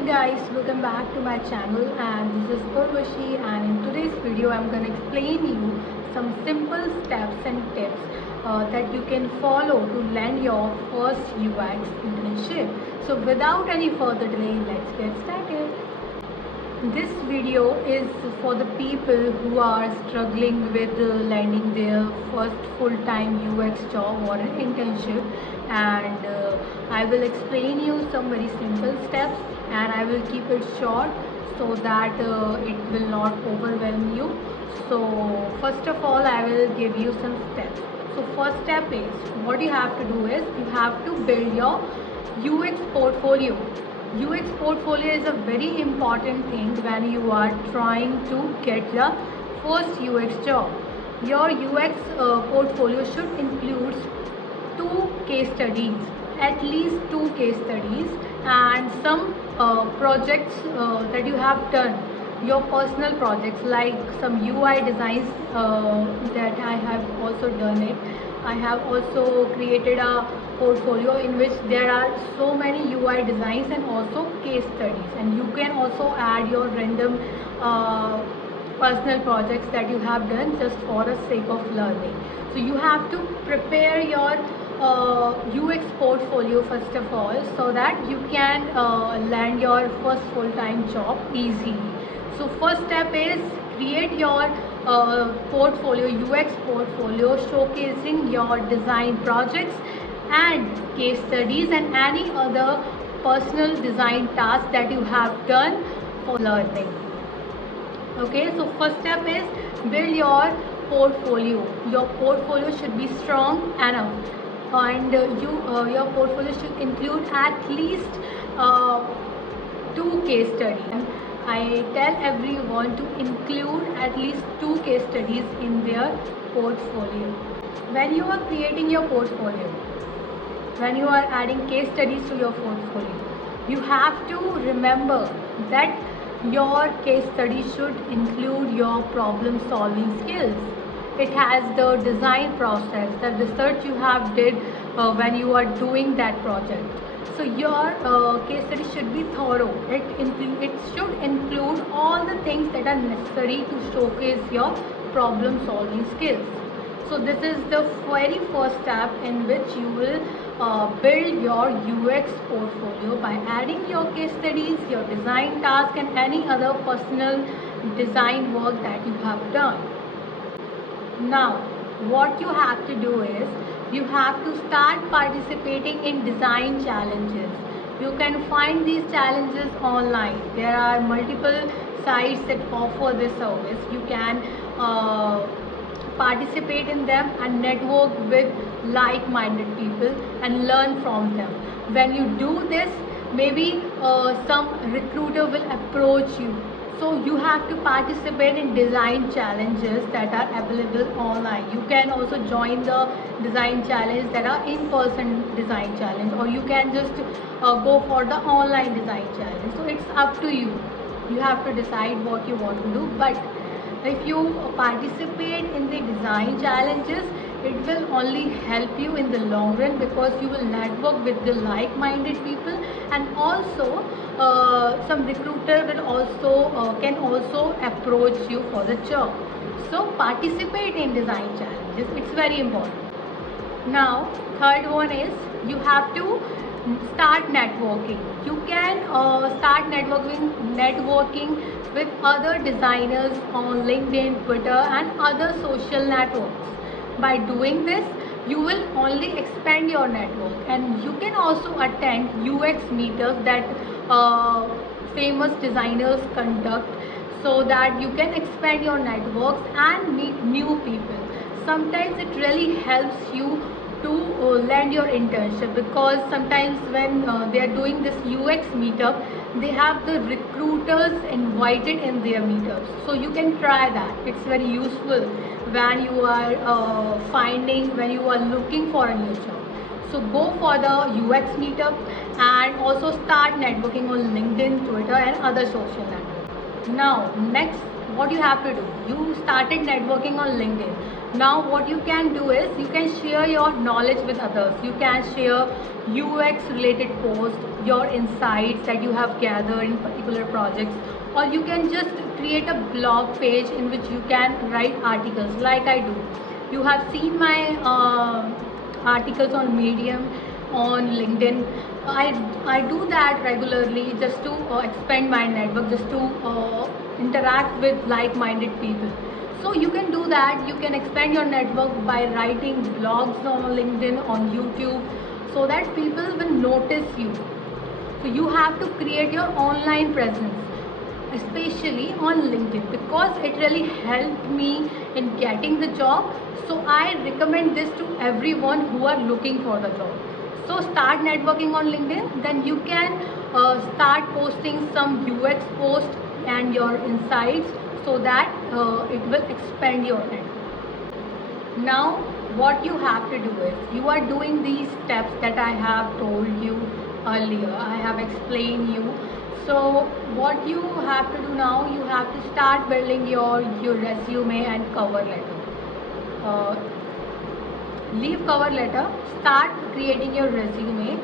Hey guys, welcome back to my channel, and this is Urvashi, and in today's video I'm going to explain you some simple steps and tips that you can follow to land your first UX internship. So without any further delay, let's get started. This video is for the people who are struggling with landing their first full-time UX job or an internship, and I will explain you some very simple steps, and I will keep it short so that it will not overwhelm you. So first of all, I will give you some steps. So first step is, what you have to do is you have to build your UX portfolio. UX portfolio is a very important thing when you are trying to get the first UX job. Your UX portfolio should include two case studies, at least two case studies, and some projects that you have done, your personal projects like some UI designs that I have also done it. I have also created a portfolio in which there are so many UI designs and also case studies, and you can also add your random personal projects that you have done just for the sake of learning. So you have to prepare your UX portfolio first of all, so that you can land your first full-time job easily. So first step is create your portfolio, UX portfolio, showcasing your design projects and case studies and any other personal design tasks that you have done for learning. Okay, so first step is build your portfolio. Your portfolio should be strong enough, and your portfolio should include at least two case studies. I tell everyone to include at least two case studies in their portfolio. When you are creating your portfolio, when you are adding case studies to your portfolio, you have to remember that your case study should include your problem solving skills. It has the design process, the research you have did when you are doing that project. So your case study should be thorough. It should include all the things that are necessary to showcase your problem solving skills. So this is the very first step in which you will build your UX portfolio by adding your case studies, your design task, and any other personal design work that you have done. Now, what you have to do is you have to start participating in design challenges. You can find these challenges online. There are multiple sites that offer this service. You can participate in them and network with like-minded people and learn from them. When you do this, maybe some recruiter will approach you. So you have to participate in design challenges that are available online. You can also join the design challenge that are in-person design challenge, or you can just go for the online design challenge. So it's up to you. You have to decide what you want to do. But if you participate in the design challenges, it will only help you in the long run, because you will network with the like-minded people, and also some recruiter will also can also approach you for the job. So participate in design challenges. It's very important. Now, third one is you have to start networking. You can start networking with other designers on LinkedIn, Twitter, and other social networks. By doing this, you will only expand your network, and you can also attend UX meetups that famous designers conduct, so that you can expand your networks and meet new people. Sometimes it really helps you to land your internship, because sometimes when they are doing this UX meetup, they have the recruiters invited in their meetups. So you can try that. It's very useful when you are when you are looking for a new job. So go for the UX meetup, and also start networking on LinkedIn, Twitter, and other social networks. Now, next, what you have to do, you started networking on LinkedIn. Now what you can do is you can share your knowledge with others. You can share UX related posts, your insights that you have gathered in particular projects, or you can just create a blog page in which you can write articles like I do. You have seen my articles on Medium, on LinkedIn. I do that regularly just to expand my network, just to interact with like-minded people. So you can do that. You can expand your network by writing blogs on LinkedIn, on YouTube, so that people will notice you. So you have to create your online presence, especially on LinkedIn, because it really helped me in getting the job. So I recommend this to everyone who are looking for the job. So start networking on LinkedIn, then you can start posting some UX posts and your insights, so that it will expand your network. Now what you have to do is, you are doing these steps that I have told you earlier, I have explained you. So what you have to do now, you have to start building your resume and cover letter. Leave cover letter, start creating your resume,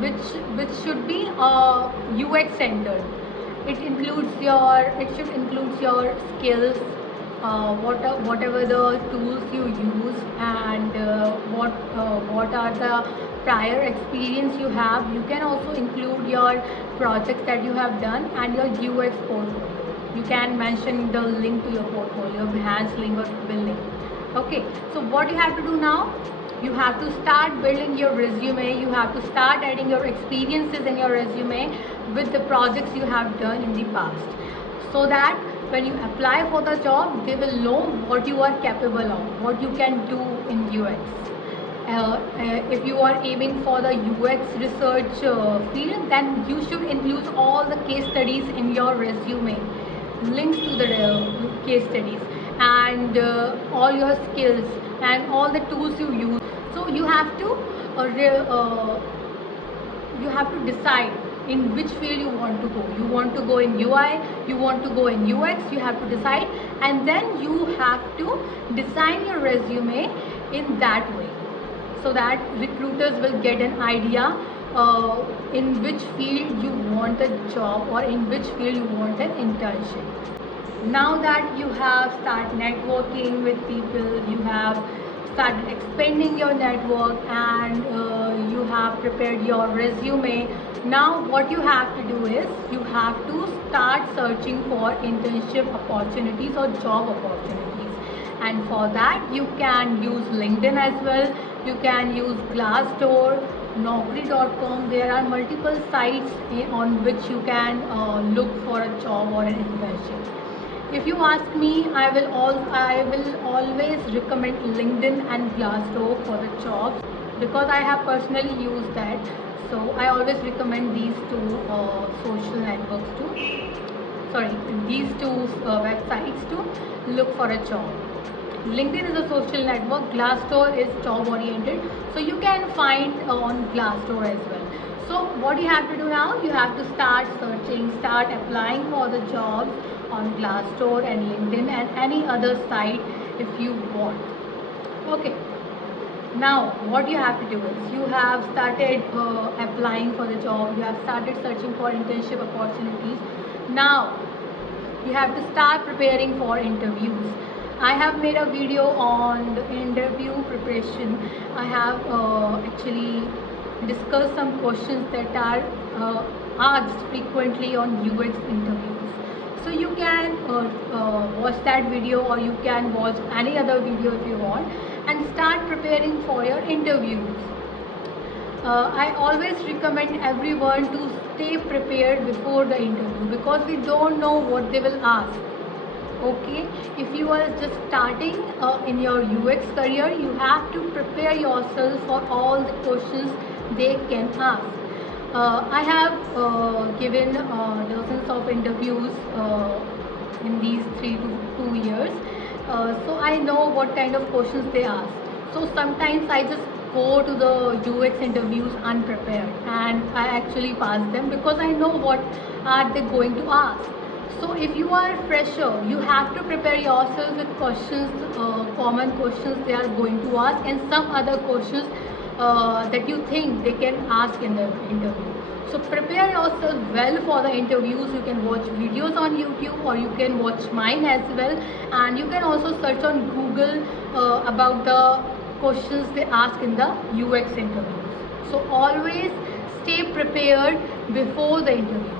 which should be UX centered. It should include your skills, whatever the tools you use, and what are the prior experience you have. You can also include your projects that you have done and your UX portfolio. You can mention the link to your portfolio, enhance link or bill link. Okay, so what you have to do now, you have to start building your resume. You have to start adding your experiences in your resume with the projects you have done in the past, so that when you apply for the job, they will know what you are capable of, what you can do in UX. If you are aiming for the UX research field, then you should include all the case studies in your resume, links to the case studies, and all your skills and all the tools you use. So you have to decide in which field you want to go. You want to go in UI, you want to go in UX, you have to decide, and then you have to design your resume in that way, so that recruiters will get an idea in which field you want a job, or in which field you want an internship. Now that you have started networking with people, you have started expanding your network, and you have prepared your resume, now what you have to do is, you have to start searching for internship opportunities or job opportunities. And for that you can use LinkedIn as well. You can use Glassdoor, Naukri.com. There are multiple sites on which you can look for a job or an internship. If you ask me, I will always recommend LinkedIn and Glassdoor for the jobs, because I have personally used that. So I always recommend these two social networks these two websites to look for a job. LinkedIn is a social network, Glassdoor is job oriented, so you can find on Glassdoor as well. So what you have to do now, you have to start searching, start applying for the jobs on Glassdoor and LinkedIn and any other site if you want. Okay, now what you have to do is, you have started applying for the job, you have started searching for internship opportunities. Now you have to start preparing for interviews. I have made a video on the interview preparation. I have actually discussed some questions that are asked frequently on UX interviews. So you can watch that video, or you can watch any other video if you want, and start preparing for your interviews. I always recommend everyone to stay prepared before the interview, because we don't know what they will ask. Okay, if you are just starting in your UX career, you have to prepare yourself for all the questions they can ask. I have given dozens of interviews in these 3 to 2 years, so I know what kind of questions they ask. So sometimes I just go to the UX interviews unprepared, and I actually pass them, because I know what are they going to ask. So if you are a fresher, you have to prepare yourself with questions, common questions they are going to ask, and some other questions that you think they can ask in the interview. So prepare yourself well for the interviews. You can watch videos on YouTube, or you can watch mine as well, and you can also search on Google about the questions they ask in the UX interviews. So always stay prepared before the interview.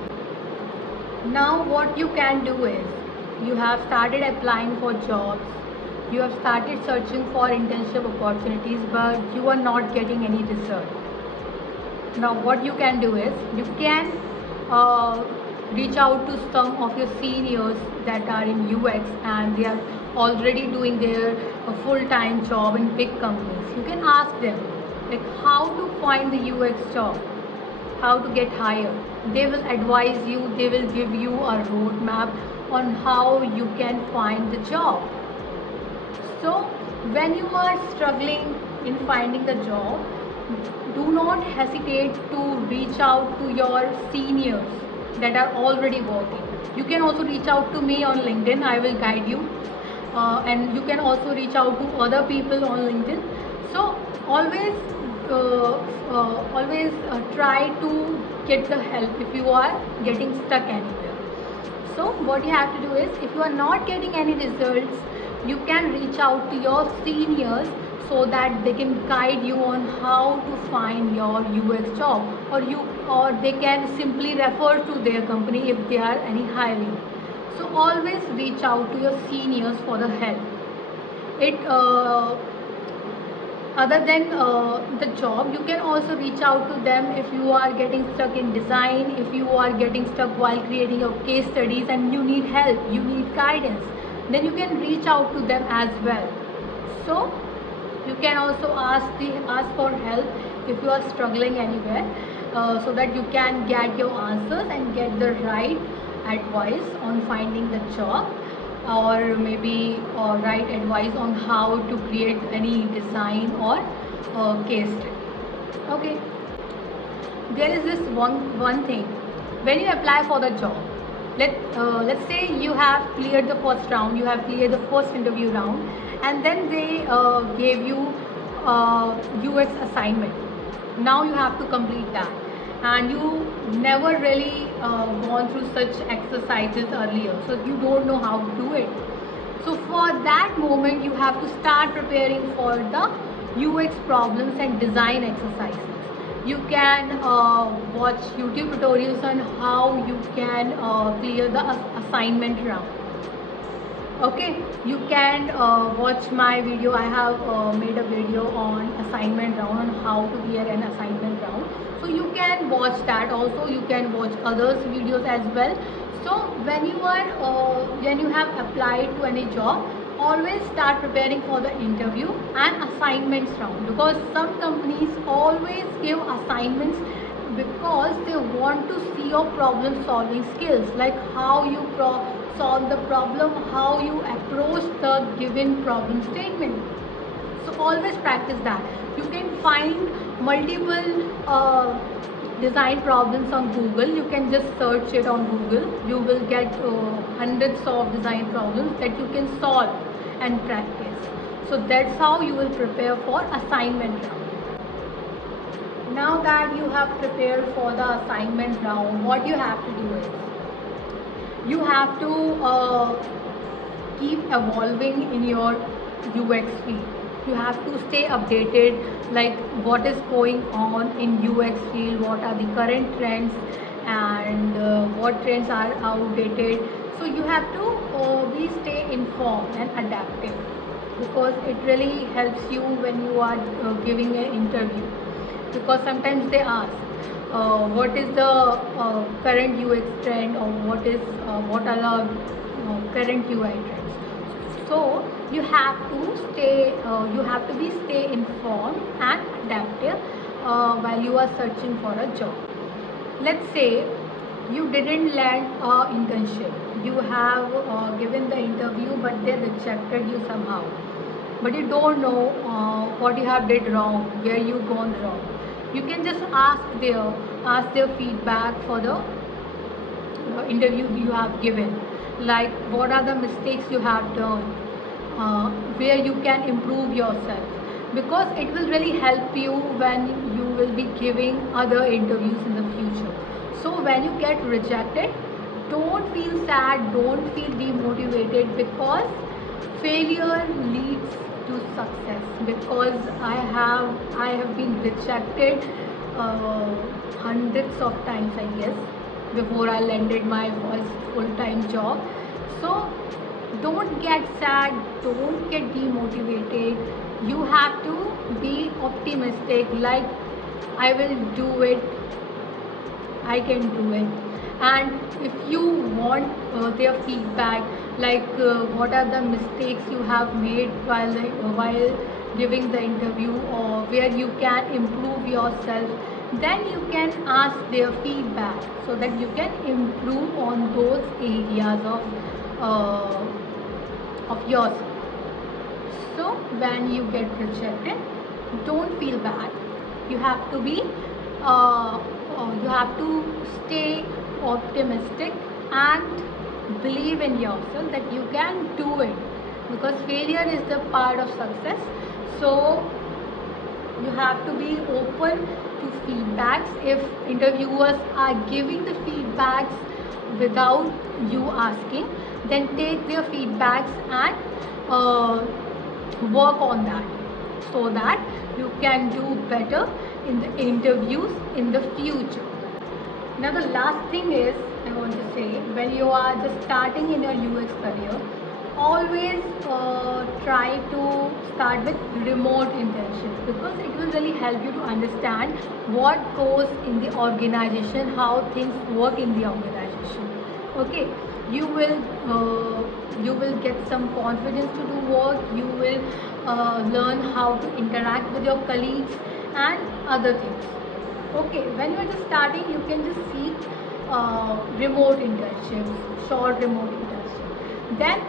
Now what you can do is, you have started applying for jobs, you have started searching for internship opportunities, but you are not getting any result. Now what you can do is, you can reach out to some of your seniors that are in UX and they are already doing their full-time job in big companies. You can ask them like how to find the UX job, how to get hired. They will advise you, they will give you a roadmap on how you can find the job. So when you are struggling in finding the job, do not hesitate to reach out to your seniors that are already working. You can also reach out to me on LinkedIn, I will guide you. And you can also reach out to other people on LinkedIn. So always try to get the help if you are getting stuck anywhere. So what you have to do is, if you are not getting any results, you can reach out to your seniors so that they can guide you on how to find your UX job, or they can simply refer to their company if they are any hiring. So always reach out to your seniors for the help. It other than the job, you can also reach out to them if you are getting stuck in design, if you are getting stuck while creating your case studies and you need help, you need guidance, then you can reach out to them as well. So you can also ask for help if you are struggling anywhere, so that you can get your answers and get the right advice on finding the job, or maybe right advice on how to create any design or case study. Okay, there is this one thing. When you apply for the job, let's say you have cleared the first round, you have cleared the first interview round, and then they gave you UX assignment. Now you have to complete that, and you never really gone through such exercises earlier, so you don't know how to do it. So for that moment, you have to start preparing for the UX problems and design exercises. You can watch YouTube tutorials on how you can clear the assignment round. Okay, you can watch my video. I have made a video on assignment round, on how to clear an assignment round. So you can watch that. Also you can watch others videos as well. So when you have applied to any job, always start preparing for the interview and assignments round, because some companies always give assignments because they want to see your problem solving skills, like how you solve the problem, how you approach the given problem statement. So always practice that. You can find multiple design problems on Google. You can just search it on Google. You will get hundreds of design problems that you can solve and practice. So that's how you will prepare for assignment round. Now that you have prepared for the assignment round, what you have to do is, you have to keep evolving in your UX field. You have to stay updated, like what is going on in UX field, what are the current trends, and what trends are outdated. So you have to stay informed and adaptive, because it really helps you when you are giving an interview. Because sometimes they ask what is the current UX trend, or what are the current UI trends. So you have to stay informed and adaptive while you are searching for a job. Let's say you didn't land an internship. You have given the interview, but they rejected you somehow. But you don't know what you have did wrong, where you gone wrong. You can just ask their feedback for the interview you have given, like what are the mistakes you have done, where you can improve yourself. because it will really help you when you will be giving other interviews in the future. So when you get rejected, don't feel sad, don't feel demotivated, because failure leads to success. Because I have been rejected uh, hundreds of times, I guess, before I landed my first full-time job. So don't get sad, don't get demotivated. You have to be optimistic, like I will do it, I can do it. And if you want their feedback, like what are the mistakes you have made while giving the interview, or where you can improve yourself, then you can ask their feedback so that you can improve on those areas of yourself. So when you get rejected, don't feel bad. You have to be you have to stay optimistic and believe in yourself that you can do it, because failure is the part of success. So you have to be open to feedbacks. If interviewers are giving the feedbacks without you asking, then take their feedbacks and work on that, so that you can do better in the interviews in the future. Now the last thing is, I want to say, when you are just starting in your UX career, always try to start with remote internship, because it will really help you to understand what goes in the organization, how things work in the organization. Okay, you will get some confidence to do work. You will learn how to interact with your colleagues and other things. Okay, when you are just starting, you can just seek remote internships, short remote internship. Then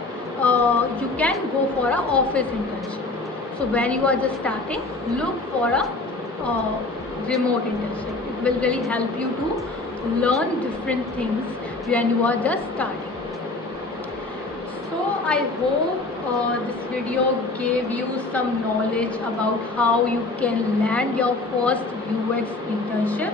you can go for a office internship. So when you are just starting, look for a remote internship. It will really help you to learn different things when you are just starting. So I hope this video gave you some knowledge about how you can land your first UX internship.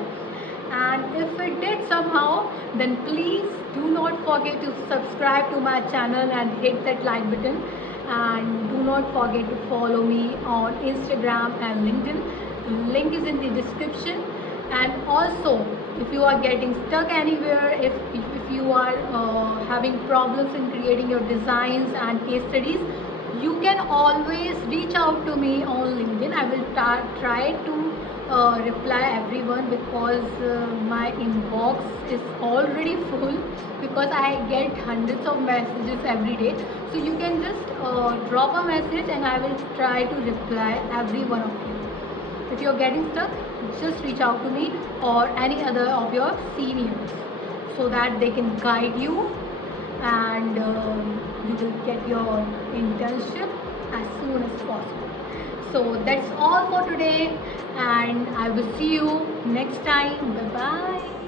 And if it did somehow, then please do not forget to subscribe to my channel and hit that like button. And do not forget to follow me on Instagram and LinkedIn. The link is in the description. And also, if you are getting stuck anywhere, if you are having problems in creating your designs and case studies, you can always reach out to me on LinkedIn. I will try to reply everyone, because my inbox is already full, because I get hundreds of messages every day. So you can just drop a message and I will try to reply every one of you. If you're getting stuck, just reach out to me or any other of your seniors, so that they can guide you, and you will get your internship as soon as possible. So that's all for today, and I will see you next time. Bye bye.